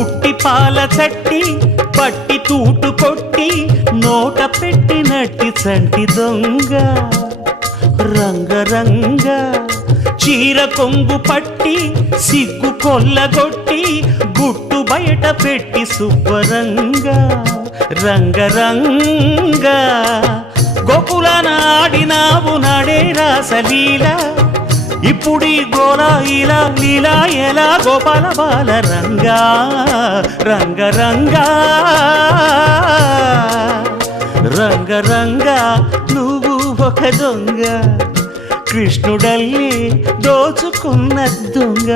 పుట్టి పాల చట్టి పట్టి తూటు కొట్టి నోట పెట్టినట్టి చంటి దొంగ రంగరంగ చీర కొంగు పట్టి సిగ్గు కొల్లగొట్టి గుట్టు బయట పెట్టి శుభ్రంగా రంగరంగ గోకులాన ఆడినావు నాడే రాసలీల ఇప్పుడీ గోలా ఇలా లీలా ఎలా గోపాల బాల రంగా రంగరంగా రంగరంగా నువ్వు ఒక దొంగ కృష్ణుడల్లి దోచుకున్న దొంగ